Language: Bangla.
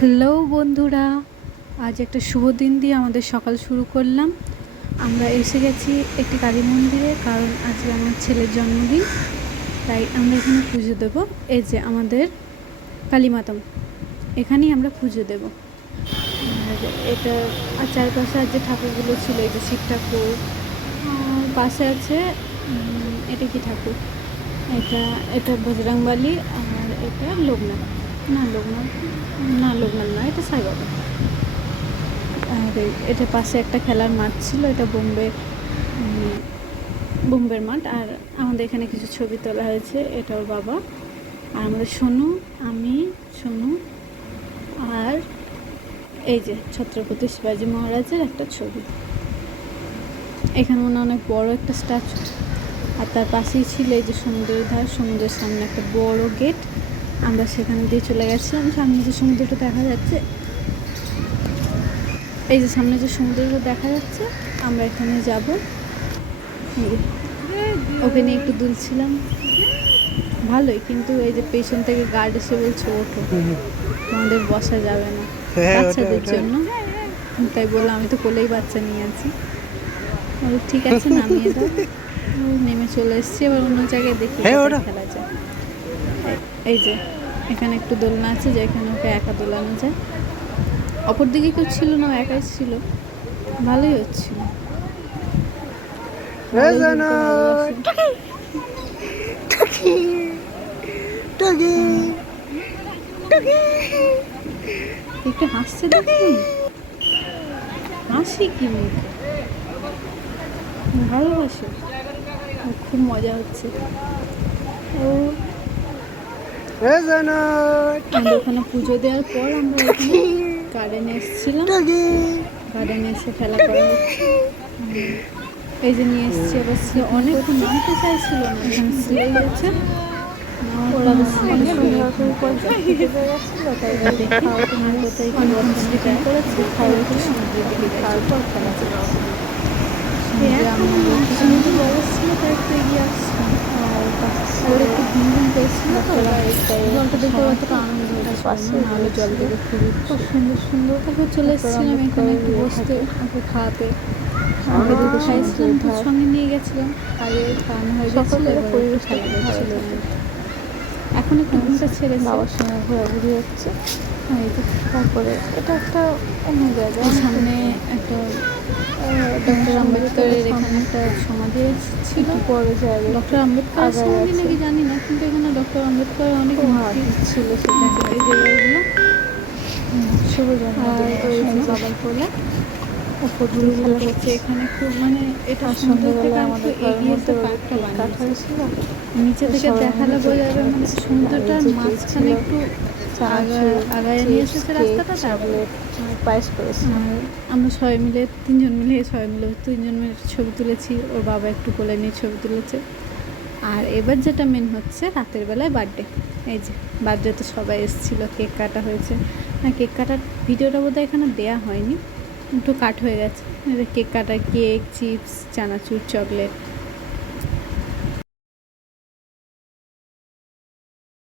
হ্যালো বন্ধুরা, আজ একটা শুভ দিন দিয়ে আমাদের সকাল শুরু করলাম। আমরা এসে গেছি একটি কালী মন্দিরে, কারণ আজকে আমার ছেলের জন্মদিন, তাই আমরা এখানে পুজো দেব। এই যে আমাদের কালী মাতা, এখানেই আমরা পুজো দেব। আর এটা আর চারপাশে আর যে ঠাকুরগুলো ছিল, এই যে শিব ঠাকুর, পাশে আছে এটা কি ঠাকুর, এটা এটা বজরংবলী, আর এটা লোকনাথ, লোকনাথ না, এটা সাই বাবা। আর এটা পাশে একটা খেলার মাঠ ছিল, এটা বোম্বের মাঠ। আর আমাদের এখানে কিছু ছবি তোলা হয়েছে, এটা ওর বাবা। আর আমাদের আমি সোনু, আর এই যে ছত্রপতি শিবাজি মহারাজের একটা ছবি। এখানে মনে অনেক বড় একটা স্ট্যাচু। আর তার পাশেই ছিল এই যে সমুদ্রের ধার, সমুদ্রের সামনে একটা বড় গেট। আমরা সেখানে দিয়ে চলে গেছিলাম। সামনে যে সমুদ্রটা দেখা যাচ্ছে, এই যে সামনে যে সমুদ্রগুলো দেখা যাচ্ছে, আমরা এখানে যাব। ওকে নিয়ে একটু দুলছিলাম, ভালোই। কিন্তু এই যে পেছন থেকে গার্ড এসে বলছে ওঠো, তোমাদের বসা যাবে না, বাচ্চাদের জন্য। তাই বললাম, আমি তো কোলেই বাচ্চা নিয়ে আছি। ঠিক আছে, নামিয়ে দাও। নেমে চলে এসেছি। এবার অন্য জায়গায় দেখি খেলা যায়। এই যে এখানে একটু দোলনা আছে, যেখানে ওকে একা দোলানো যায়। অপর দিকে কেউ ছিল না, একাই ছিল, ভালোই হচ্ছিল। একটু হাসছে, দেখুন হাসি কি মুখ, ভালোবাসে, খুব মজা হচ্ছে। ও ওখানে পুজো দেওয়ার পর আমরা গার্ডেনে এসেছিলাম। গার্ডেনে এসে খেলা করা হচ্ছে। এই যে নিয়ে এসেছি। এবার অনেকক্ষণ নামতে চাইছিল না, এখানে স্লিপ হচ্ছে। জলটা দেখে অতটা আনন্দ হচ্ছে, নাহলে জল দেখে খুব সুন্দর সুন্দর। তারপর চলে এসেছিলাম এখানে একটু বসতে, ওকে খাওয়াতে। আমাকে দুটো খাইয়েছিলাম, তো সঙ্গে নিয়ে গেছিলাম। আগে খাওয়ানো হয়ে গেছিল, পরিবেশ খেলা করছিল। এখন একটু ঘুমটা ছেড়ে বাবার সঙ্গে ঘোরাঘুরি হচ্ছে। তারপরে এটা একটা অন্য জায়গায়, সামনে একটা ডক্টর আম্বেদকরের এখানে একটা সমাধি ছিল, বড় জায়গা। ডক্টর আম্বেদকর সমাধি নাকি জানি না, কিন্তু এখানে ডক্টর আম্বেদকর অনেক মূর্তি ছিল। সেখানে এই জায়গাগুলো শুভ জন্মদিন বাবার কোলে ওপর দিয়ে খেলা করছে। এখানে খুব মানে এটা সমুদ্র থেকে আমাদের এগিয়ে এসে পার্কটা বানিয়েছিল। নিচে থেকে দেখালে বোঝা যাবে, মানে সমুদ্রটার মাঝখানে একটু আগায় নিয়ে এসেছে রাস্তাটা। তারপরে পায়েস করেছি। আর আমরা তিনজন মিলে ছবি তুলেছি। ওর বাবা একটু কোলে নিয়ে ছবি তুলেছে। আর এবার যেটা মেন হচ্ছে, রাতের বেলায় বার্থডে। এই যে বার্থডেতে সবাই এসেছিলো, কেক কাটা হয়েছে। না, কেক কাটার ভিডিওটা বোধহয় এখানে দেয়া হয়নি, একটু কাট হয়ে গেছে। কেক কাটা, কেক, চিপস, চানাচুর, চকলেট,